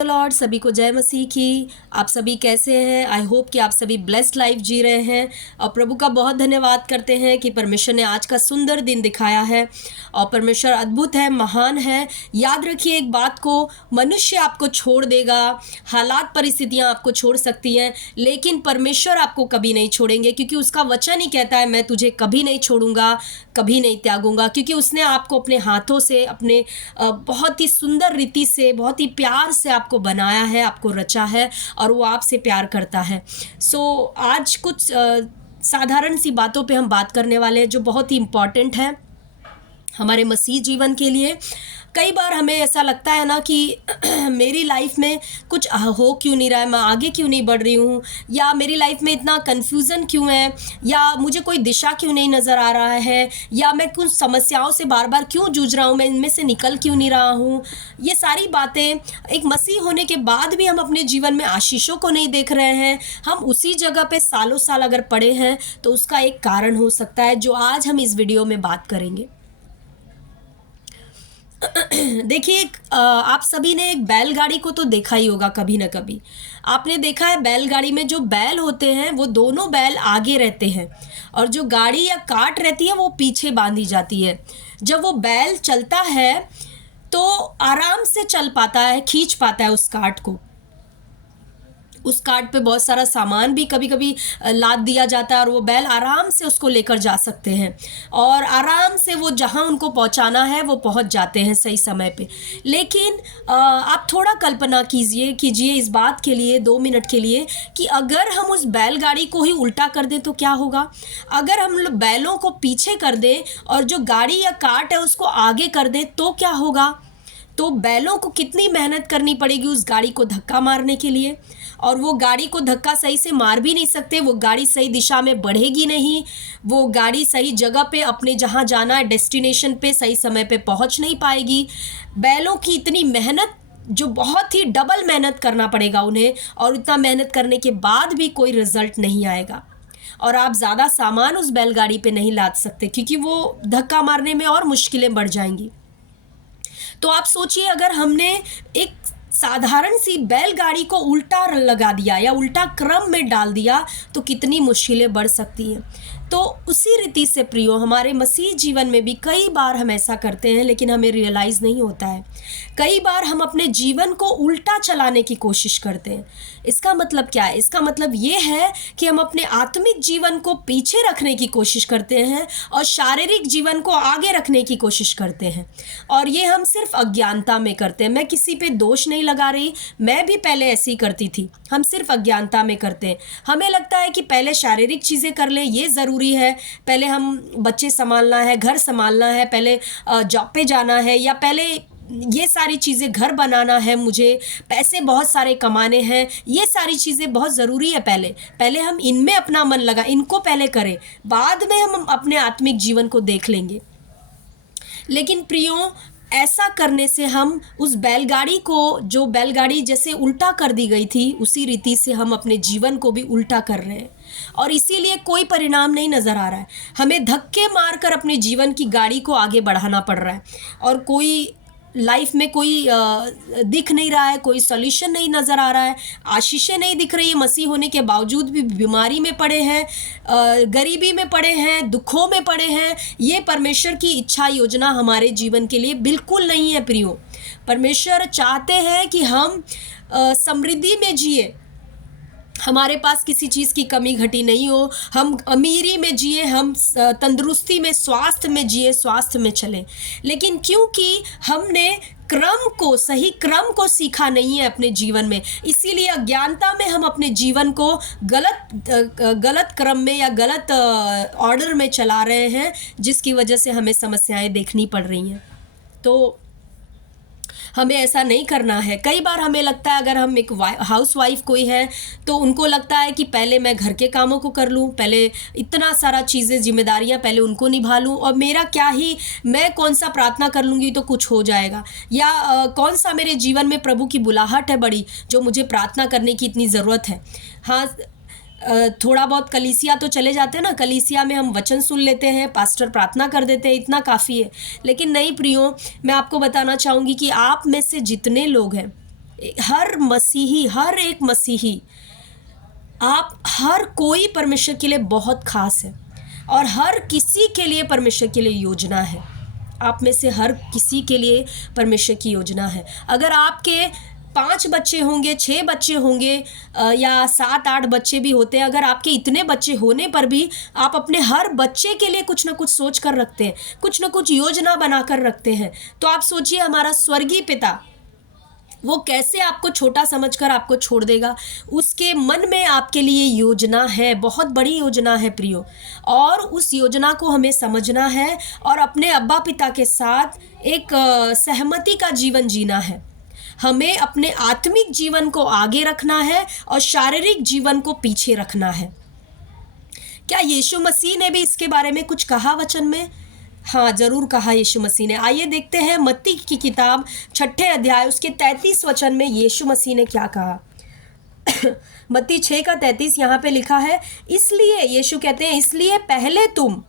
Lord, सभी को जय मसीह की। आप सभी कैसे हैं? आई होप कि आप सभी ब्लेस्ड लाइफ जी रहे हैं और प्रभु का बहुत धन्यवाद करते हैं कि परमेश्वर ने आज का सुंदर दिन दिखाया है और परमेश्वर अद्भुत है, महान है। याद रखिए एक बात को, मनुष्य आपको छोड़ देगा, हालात परिस्थितियां आपको छोड़ सकती हैं, लेकिन परमेश्वर आपको कभी नहीं छोड़ेंगे, क्योंकि उसका वचन ही कहता है मैं तुझे कभी नहीं छोड़ूंगा, कभी नहीं त्यागूंगा। क्योंकि उसने आपको अपने हाथों से, अपने बहुत ही सुंदर रीति से, बहुत ही प्यार से आपको बनाया है, आपको रचा है और वो आपसे प्यार करता है। आज कुछ साधारण सी बातों पे हम बात करने वाले हैं जो बहुत ही इम्पॉर्टेंट है हमारे मसीह जीवन के लिए। कई बार हमें ऐसा लगता है ना कि मेरी लाइफ में कुछ हो क्यों नहीं रहा है, मैं आगे क्यों नहीं बढ़ रही हूँ, या मेरी लाइफ में इतना कन्फ्यूज़न क्यों है, या मुझे कोई दिशा क्यों नहीं नज़र आ रहा है, या मैं कुछ समस्याओं से बार बार क्यों जूझ रहा हूँ, मैं इनमें से निकल क्यों नहीं रहा हूँ। ये सारी बातें, एक मसीह होने के बाद भी हम अपने जीवन में आशीषों को नहीं देख रहे हैं, हम उसी जगह पे सालों साल अगर पड़े हैं, तो उसका एक कारण हो सकता है जो आज हम इस वीडियो में बात करेंगे। देखिए, आप सभी ने एक बैलगाड़ी को तो देखा ही होगा कभी ना कभी। आपने देखा है बैलगाड़ी में जो बैल होते हैं वो दोनों बैल आगे रहते हैं और जो गाड़ी या कार्ट रहती है वो पीछे बांधी जाती है। जब वो बैल चलता है तो आराम से चल पाता है, खींच पाता है उस कार्ट को। उस कार्ट पे बहुत सारा सामान भी कभी कभी लाद दिया जाता है और वो बैल आराम से उसको लेकर जा सकते हैं और आराम से वो जहां उनको पहुंचाना है वो पहुंच जाते हैं सही समय पे। लेकिन आप थोड़ा कल्पना कीजिए इस बात के लिए 2 मिनट के लिए कि अगर हम उस बैलगाड़ी को ही उल्टा कर दें तो क्या होगा। अगर हम बैलों को पीछे कर दें और जो गाड़ी या कार्ट है उसको आगे कर दें तो क्या होगा। तो बैलों को कितनी मेहनत करनी पड़ेगी उस गाड़ी को धक्का मारने के लिए, और वो गाड़ी को धक्का सही से मार भी नहीं सकते, वो गाड़ी सही दिशा में बढ़ेगी नहीं, वो गाड़ी सही जगह पे अपने जहाँ जाना है डेस्टिनेशन पे सही समय पे पहुँच नहीं पाएगी। बैलों की इतनी मेहनत, जो बहुत ही डबल मेहनत करना पड़ेगा उन्हें, और इतना मेहनत करने के बाद भी कोई रिजल्ट नहीं आएगा और आप ज़्यादा सामान उस बैलगाड़ी पे नहीं लाद सकते क्योंकि वो धक्का मारने में और मुश्किलें बढ़ जाएंगी। तो आप सोचिए, अगर हमने एक साधारण सी बैलगाड़ी को उल्टा लगा दिया या उल्टा क्रम में डाल दिया तो कितनी मुश्किलें बढ़ सकती हैं। तो उसी रीति से प्रियो, हमारे मसीह जीवन में भी कई बार हम ऐसा करते हैं लेकिन हमें रियलाइज़ नहीं होता है। कई बार हम अपने जीवन को उल्टा चलाने की कोशिश करते हैं। इसका मतलब क्या है? इसका मतलब ये है कि हम अपने आत्मिक जीवन को पीछे रखने की कोशिश करते हैं और शारीरिक जीवन को आगे रखने की कोशिश करते हैं, और ये हम सिर्फ अज्ञानता में करते हैं। मैं किसी पे दोष नहीं लगा रही, मैं भी पहले ऐसी ही करती थी। हम सिर्फ अज्ञानता में करते हैं। हमें लगता है कि पहले शारीरिक चीज़ें कर ले, ये ज़रूरी है, पहले हम बच्चे संभालना है, घर संभालना है, पहले जॉब पे जाना है, या पहले ये सारी चीज़ें, घर बनाना है, मुझे पैसे बहुत सारे कमाने हैं, ये सारी चीज़ें बहुत ज़रूरी है। पहले हम इनमें अपना मन लगा, इनको पहले करें, बाद में हम अपने आत्मिक जीवन को देख लेंगे। लेकिन प्रियो, ऐसा करने से हम उस बैलगाड़ी को, जो बैलगाड़ी जैसे उल्टा कर दी गई थी, उसी रीति से हम अपने जीवन को भी उल्टा कर रहे हैं और इसीलिए कोई परिणाम नहीं नज़र आ रहा है। हमें धक्के मारकर अपने जीवन की गाड़ी को आगे बढ़ाना पड़ रहा है और कोई लाइफ में कोई दिख नहीं रहा है, कोई सॉल्यूशन नहीं नज़र आ रहा है, आशीषें नहीं दिख रही है। मसीह होने के बावजूद भी बीमारी में पड़े हैं, गरीबी में पड़े हैं, दुखों में पड़े हैं। ये परमेश्वर की इच्छा योजना हमारे जीवन के लिए बिल्कुल नहीं है प्रियो। परमेश्वर चाहते हैं कि हम समृद्धि में जिए, हमारे पास किसी चीज़ की कमी घटी नहीं हो, हम अमीरी में जिए, हम तंदुरुस्ती में, स्वास्थ्य में जिए, स्वास्थ्य में चलें। लेकिन क्योंकि हमने सही क्रम को सीखा नहीं है अपने जीवन में, इसीलिए अज्ञानता में हम अपने जीवन को गलत क्रम में या गलत ऑर्डर में चला रहे हैं, जिसकी वजह से हमें समस्याएं देखनी पड़ रही हैं। तो हमें ऐसा नहीं करना है। कई बार हमें लगता है, अगर हम एक हाउस वाइफ कोई है तो उनको लगता है कि पहले मैं घर के कामों को कर लूँ, पहले इतना सारा चीज़ें, जिम्मेदारियाँ पहले उनको निभा लूँ, और मेरा क्या ही, मैं कौन सा प्रार्थना कर लूँगी तो कुछ हो जाएगा, या कौन सा मेरे जीवन में प्रभु की बुलाहट है बड़ी जो मुझे प्रार्थना करने की इतनी ज़रूरत है। हाँ, थोड़ा बहुत कलीसिया तो चले जाते हैं ना, कलीसिया में हम वचन सुन लेते हैं, पास्टर प्रार्थना कर देते हैं, इतना काफ़ी है। लेकिन नहीं प्रियो, मैं आपको बताना चाहूँगी कि आप में से जितने लोग हैं हर मसीही, हर एक मसीही, आप हर कोई परमेश्वर के लिए बहुत खास है और हर किसी के लिए परमेश्वर के लिए योजना है। आप में से हर किसी के लिए परमेश्वर की योजना है। अगर आपके 5 बच्चे होंगे, 6 बच्चे होंगे या 7-8 बच्चे भी होते हैं, अगर आपके इतने बच्चे होने पर भी आप अपने हर बच्चे के लिए कुछ ना कुछ सोच कर रखते हैं, कुछ ना कुछ योजना बना कर रखते हैं, तो आप सोचिए हमारा स्वर्गीय पिता वो कैसे आपको छोटा समझकर आपको छोड़ देगा। उसके मन में आपके लिए योजना है, बहुत बड़ी योजना है प्रियो, और उस योजना को हमें समझना है और अपने अब्बा पिता के साथ एक सहमति का जीवन जीना है। हमें अपने आत्मिक जीवन को आगे रखना है और शारीरिक जीवन को पीछे रखना है। क्या यीशु मसीह ने भी इसके बारे में कुछ कहा वचन में? हाँ, ज़रूर कहा यीशु मसीह ने। आइए देखते हैं मत्ती की किताब 6 अध्याय उसके 33 वचन में यीशु मसीह ने क्या कहा। मत्ती 6 का 33 यहाँ पे लिखा है, इसलिए यीशु कहते हैं, इसलिए पहले तुम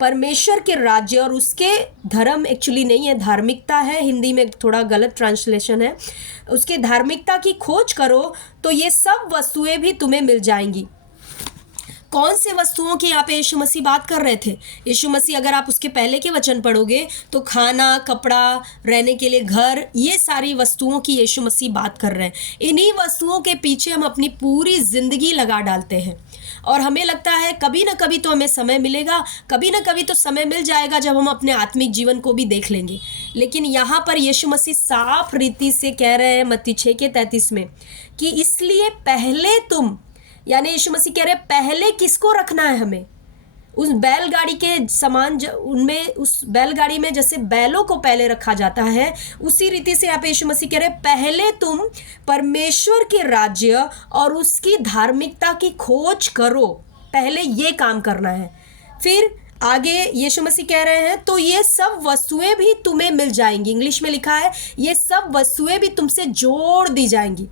परमेश्वर के राज्य और उसके धर्म, एक्चुअली नहीं है, धार्मिकता है, हिंदी में थोड़ा गलत ट्रांसलेशन है, उसके धार्मिकता की खोज करो तो ये सब वस्तुएं भी तुम्हें मिल जाएंगी। कौन से वस्तुओं की यहाँ पे यीशु मसीह बात कर रहे थे? यीशु मसीह, अगर आप उसके पहले के वचन पढ़ोगे तो खाना, कपड़ा, रहने के लिए घर, ये सारी वस्तुओं की यीशु मसीह बात कर रहे हैं। इन्हीं वस्तुओं के पीछे हम अपनी पूरी ज़िंदगी लगा डालते हैं और हमें लगता है कभी ना कभी तो हमें समय मिलेगा, कभी ना कभी तो समय मिल जाएगा जब हम अपने आत्मिक जीवन को भी देख लेंगे। लेकिन यहाँ पर यीशु मसीह साफ रीति से कह रहे हैं मत्ती 6 के 33 में कि इसलिए पहले तुम, यानी यीशु मसीह कह रहे हैं पहले किसको रखना है हमें? उस बैलगाड़ी के समान, उनमें उस बैलगाड़ी में जैसे बैलों को पहले रखा जाता है, उसी रीति से यहाँ पे यीशु मसीह कह रहे हैं पहले तुम परमेश्वर के राज्य और उसकी धार्मिकता की खोज करो। पहले ये काम करना है। फिर आगे यीशु मसीह कह रहे हैं तो ये सब वस्तुएं भी तुम्हें मिल जाएंगी। इंग्लिश में लिखा है ये सब वस्तुएं भी तुमसे जोड़ दी जाएंगी।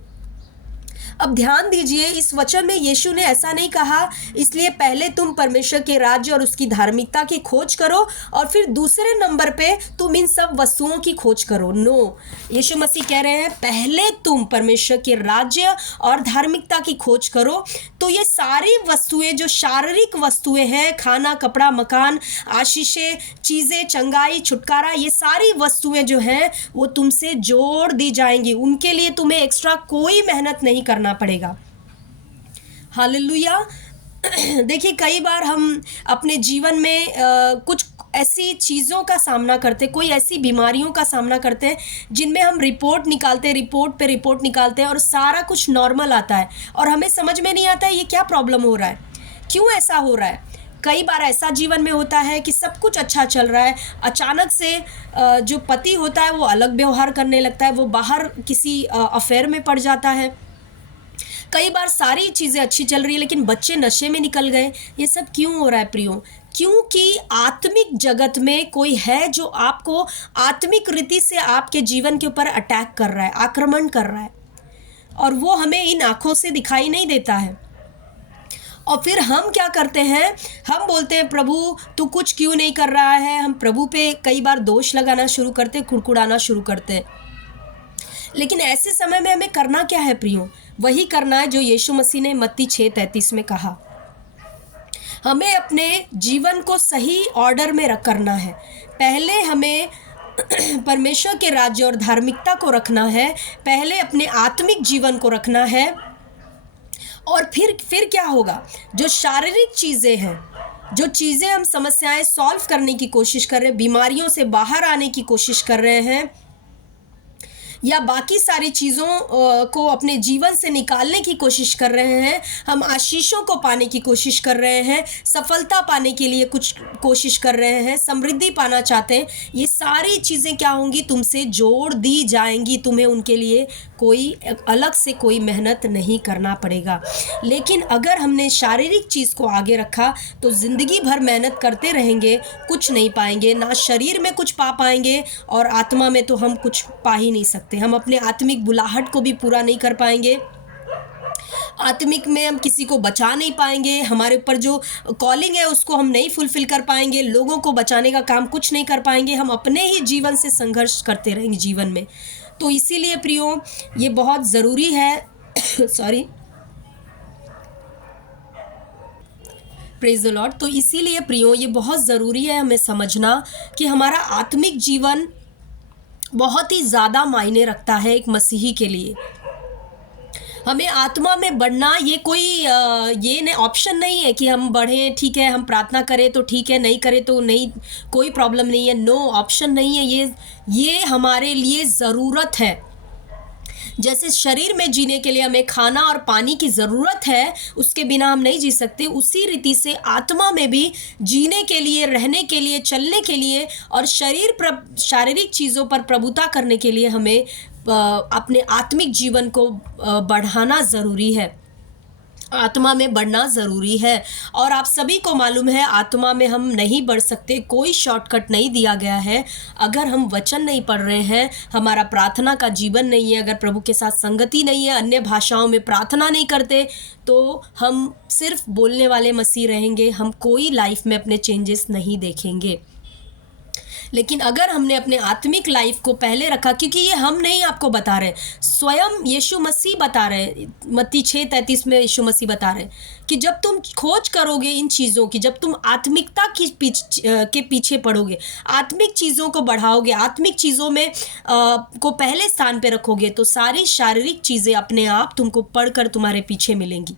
अब ध्यान दीजिए, इस वचन में यीशु ने ऐसा नहीं कहा इसलिए पहले तुम परमेश्वर के राज्य और उसकी धार्मिकता की खोज करो और फिर दूसरे नंबर पे तुम इन सब वस्तुओं की खोज करो। नो, यीशु मसीह कह रहे हैं पहले तुम परमेश्वर के राज्य और धार्मिकता की खोज करो तो ये सारी वस्तुएं जो शारीरिक वस्तुएं हैं, खाना, कपड़ा, मकान, आशीषें, चीज़ें, चंगाई, छुटकारा, ये सारी वस्तुएं जो हैं वो तुमसे जोड़ दी जाएंगी। उनके लिए तुम्हें एक्स्ट्रा कोई मेहनत नहीं करना पड़ेगा। हालेलुया। देखिए, कई बार हम अपने जीवन में कुछ ऐसी चीज़ों का सामना करते, कोई ऐसी बीमारियों का सामना करते हैं जिनमें हम रिपोर्ट निकालते हैं, रिपोर्ट पे रिपोर्ट निकालते हैं और सारा कुछ नॉर्मल आता है और हमें समझ में नहीं आता है ये क्या प्रॉब्लम हो रहा है, क्यों ऐसा हो रहा है। कई बार ऐसा जीवन में होता है कि सब कुछ अच्छा चल रहा है, अचानक से जो पति होता है वो अलग व्यवहार करने लगता है, वो बाहर किसी अफेयर में पड़ जाता है। कई बार सारी चीज़ें अच्छी चल रही है लेकिन बच्चे नशे में निकल गए। ये सब क्यों हो रहा है प्रियो? क्योंकि आत्मिक जगत में कोई है जो आपको आत्मिक रीति से आपके जीवन के ऊपर अटैक कर रहा है, आक्रमण कर रहा है, और वो हमें इन आँखों से दिखाई नहीं देता है। और फिर हम क्या करते हैं, हम बोलते हैं प्रभु तू कुछ क्यों नहीं कर रहा है। हम प्रभु पे कई बार दोष लगाना शुरू करते, कुड़कुड़ाना शुरू करते हैं। लेकिन ऐसे समय में हमें करना क्या है प्रियो? वही करना है जो यीशु मसीह ने मत्ती 6:33 में कहा। हमें अपने जीवन को सही ऑर्डर में करना है। पहले हमें परमेश्वर के राज्य और धार्मिकता को रखना है, पहले अपने आत्मिक जीवन को रखना है, और फिर क्या होगा? जो शारीरिक चीज़ें हैं, जो चीज़ें हम समस्याएं सॉल्व करने की कोशिश कर रहे हैं, बीमारियों से बाहर आने की कोशिश कर रहे हैं, या बाकी सारी चीज़ों को अपने जीवन से निकालने की कोशिश कर रहे हैं, हम आशीषों को पाने की कोशिश कर रहे हैं, सफलता पाने के लिए कुछ कोशिश कर रहे हैं, समृद्धि पाना चाहते हैं, ये सारी चीज़ें क्या होंगी? तुमसे जोड़ दी जाएंगी। तुम्हें उनके लिए कोई अलग से कोई मेहनत नहीं करना पड़ेगा। लेकिन अगर हमने शारीरिक चीज़ को आगे रखा तो ज़िंदगी भर मेहनत करते रहेंगे, कुछ नहीं पाएंगे, ना शरीर में कुछ पा पाएंगे और आत्मा में तो हम कुछ पा ही नहीं सकते। हम अपने आत्मिक बुलाहट को भी पूरा नहीं कर पाएंगे, आत्मिक में हम किसी को बचा नहीं पाएंगे, हमारे ऊपर जो कॉलिंग है उसको हम नहीं फुलफिल कर पाएंगे, लोगों को बचाने का काम कुछ नहीं कर पाएंगे, हम अपने ही जीवन से संघर्ष करते रहेंगे जीवन में। तो इसीलिए प्रियो ये बहुत ज़रूरी है सॉरी, प्रेज़ द लॉर्ड। तो इसीलिए प्रियो ये बहुत ज़रूरी है हमें समझना कि हमारा आत्मिक जीवन बहुत ही ज़्यादा मायने रखता है एक मसीही के लिए। हमें आत्मा में बढ़ना ये कोई ये न ऑप्शन नहीं है कि हम बढ़ें, ठीक है, हम प्रार्थना करें तो ठीक है, नहीं करें तो नहीं, कोई प्रॉब्लम नहीं है, नो ऑप्शन नहीं है। ये हमारे लिए ज़रूरत है। जैसे शरीर में जीने के लिए हमें खाना और पानी की ज़रूरत है, उसके बिना हम नहीं जी सकते, उसी रीति से आत्मा में भी जीने के लिए, रहने के लिए, चलने के लिए और शारीरिक चीज़ों पर प्रभुता करने के लिए हमें अपने आत्मिक जीवन को बढ़ाना ज़रूरी है। आत्मा में बढ़ना ज़रूरी है और आप सभी को मालूम है आत्मा में हम नहीं बढ़ सकते, कोई शॉर्टकट नहीं दिया गया है। अगर हम वचन नहीं पढ़ रहे हैं, हमारा प्रार्थना का जीवन नहीं है, अगर प्रभु के साथ संगति नहीं है, अन्य भाषाओं में प्रार्थना नहीं करते, तो हम सिर्फ बोलने वाले मसीह रहेंगे, हम कोई लाइफ में अपने चेंजेस नहीं देखेंगे। लेकिन अगर हमने अपने आत्मिक लाइफ को पहले रखा, क्योंकि ये हम नहीं आपको बता रहे, स्वयं यीशु मसीह बता रहे, मत्ती 6:33 में यीशु मसीह बता रहे कि जब तुम खोज करोगे इन चीज़ों की, जब तुम आत्मिकता के पीछे पड़ोगे, आत्मिक चीज़ों को बढ़ाओगे, आत्मिक चीज़ों में को पहले स्थान पे रखोगे, तो सारी शारीरिक चीज़ें अपने आप तुमको पढ़कर तुम्हारे पीछे मिलेंगी।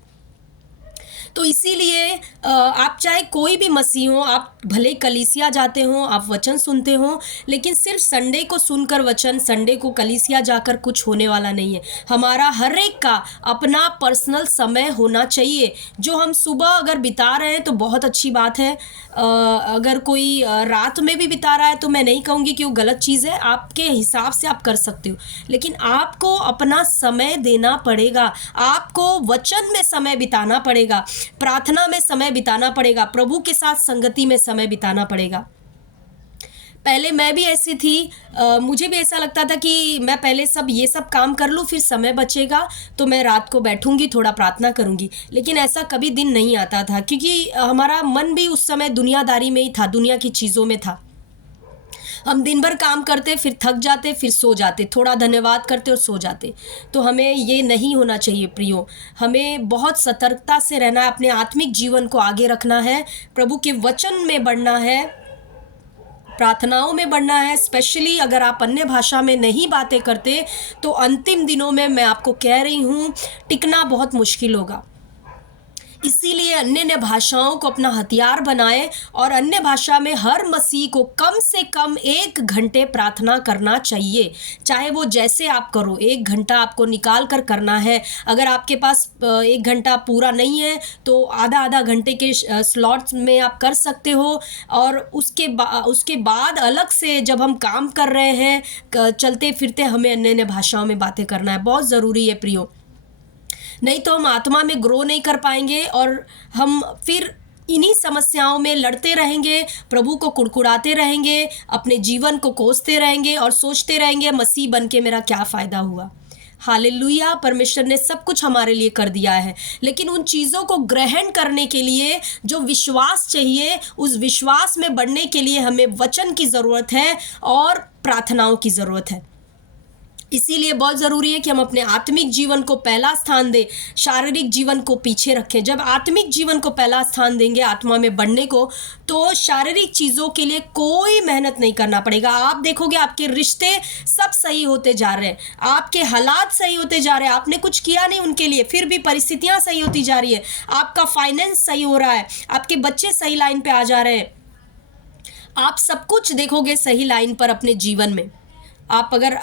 तो इसीलिए आप चाहे कोई भी मसीह हो, आप भले कलीसिया जाते हो, आप वचन सुनते हो, लेकिन सिर्फ संडे को सुनकर वचन, संडे को कलीसिया जाकर कुछ होने वाला नहीं है। हमारा हर एक का अपना पर्सनल समय होना चाहिए। जो हम सुबह अगर बिता रहे हैं तो बहुत अच्छी बात है, अगर कोई रात में भी बिता रहा है तो मैं नहीं कहूँगी कि वो गलत चीज़ है, आपके हिसाब से आप कर सकते हो, लेकिन आपको अपना समय देना पड़ेगा, आपको वचन में समय बिताना पड़ेगा, प्रार्थना में समय बिताना पड़ेगा, प्रभु के साथ संगति में समय बिताना पड़ेगा। पहले मैं भी ऐसी थी, मुझे भी ऐसा लगता था कि मैं पहले ये सब काम कर लूँ, फिर समय बचेगा तो मैं रात को बैठूंगी, थोड़ा प्रार्थना करूंगी, लेकिन ऐसा कभी दिन नहीं आता था, क्योंकि हमारा मन भी उस समय दुनियादारी में ही था, दुनिया की चीज़ों में था। हम दिन भर काम करते, फिर थक जाते, फिर सो जाते, थोड़ा धन्यवाद करते और सो जाते। तो हमें ये नहीं होना चाहिए प्रियो, हमें बहुत सतर्कता से रहना है, अपने आत्मिक जीवन को आगे रखना है, प्रभु के वचन में बढ़ना है, प्रार्थनाओं में बढ़ना है। स्पेशली अगर आप अन्य भाषा में नहीं बातें करते तो अंतिम दिनों में मैं आपको कह रही हूँ, टिकना बहुत मुश्किल होगा। इसीलिए अन्य भाषाओं को अपना हथियार बनाए और अन्य भाषा में हर मसीह को कम से कम 1 घंटे प्रार्थना करना चाहिए। चाहे वो जैसे आप करो, 1 घंटा आपको निकाल कर करना है। अगर आपके पास 1 घंटा पूरा नहीं है तो आधा घंटे के स्लॉट्स में आप कर सकते हो। और उसके बाद अलग से जब हम काम कर रहे हैं, चलते फिरते, हमें अन्य भाषाओं में बातें करना है, बहुत ज़रूरी है प्रियो। नहीं तो हम आत्मा में ग्रो नहीं कर पाएंगे और हम फिर इन्हीं समस्याओं में लड़ते रहेंगे, प्रभु को कुड़कुड़ाते रहेंगे, अपने जीवन को कोसते रहेंगे और सोचते रहेंगे मसीह बन के मेरा क्या फ़ायदा हुआ। हालेलुया, परमेश्वर ने सब कुछ हमारे लिए कर दिया है, लेकिन उन चीज़ों को ग्रहण करने के लिए जो विश्वास चाहिए, उस विश्वास में बढ़ने के लिए हमें वचन की ज़रूरत है और प्रार्थनाओं की ज़रूरत है। इसीलिए बहुत ज़रूरी है कि हम अपने आत्मिक जीवन को पहला स्थान दें, शारीरिक जीवन को पीछे रखें। जब आत्मिक जीवन को पहला स्थान देंगे, आत्मा में बढ़ने को, तो शारीरिक चीज़ों के लिए कोई मेहनत नहीं करना पड़ेगा। आप देखोगे आपके रिश्ते सब सही होते जा रहे हैं, आपके हालात सही होते जा रहे हैं, आपने कुछ किया नहीं उनके लिए, फिर भी परिस्थितियाँ सही होती जा रही है, आपका फाइनेंस सही हो रहा है, आपके बच्चे सही लाइन पे आ जा रहे हैं, आप सब कुछ देखोगे सही लाइन पर अपने जीवन में। आप अगर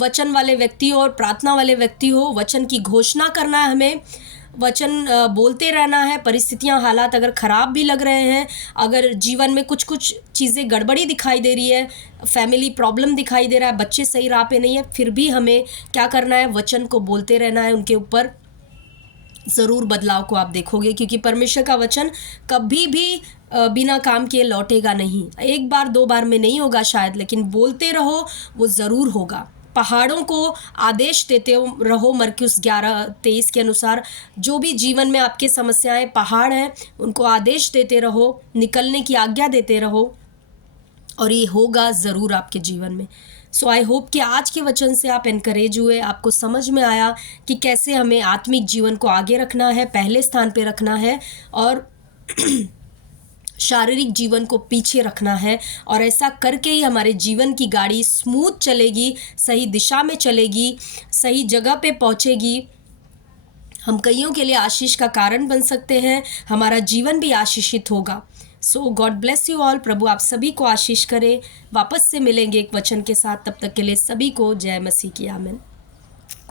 वचन वाले व्यक्ति हो और प्रार्थना वाले व्यक्ति हो, वचन की घोषणा करना है हमें, वचन बोलते रहना है। परिस्थितियां, हालात अगर ख़राब भी लग रहे हैं, अगर जीवन में कुछ चीज़ें गड़बड़ी दिखाई दे रही है, फैमिली प्रॉब्लम दिखाई दे रहा है, बच्चे सही राह पे नहीं है, फिर भी हमें क्या करना है, वचन को बोलते रहना है। उनके ऊपर ज़रूर बदलाव को आप देखोगे, क्योंकि परमेश्वर का वचन कभी भी बिना काम किए लौटेगा नहीं। 1 बार 2 बार में नहीं होगा शायद, लेकिन बोलते रहो, वो ज़रूर होगा। पहाड़ों को आदेश देते रहो, मरकुस 11:23 के अनुसार। जो भी जीवन में आपके समस्याएं, पहाड़ हैं, उनको आदेश देते रहो, निकलने की आज्ञा देते रहो, और ये होगा ज़रूर आपके जीवन में। सो आई होप कि आज के वचन से आप एनकरेज हुए, आपको समझ में आया कि कैसे हमें आत्मिक जीवन को आगे रखना है, पहले स्थान पे रखना है और शारीरिक जीवन को पीछे रखना है। और ऐसा करके ही हमारे जीवन की गाड़ी स्मूथ चलेगी, सही दिशा में चलेगी, सही जगह पे पहुंचेगी। हम कईयों के लिए आशीष का कारण बन सकते हैं, हमारा जीवन भी आशीषित होगा। सो गॉड ब्लेस यू ऑल। प्रभु आप सभी को आशीष करे। वापस से मिलेंगे एक वचन के साथ, तब तक के लिए सभी को जय मसीह की आमीन।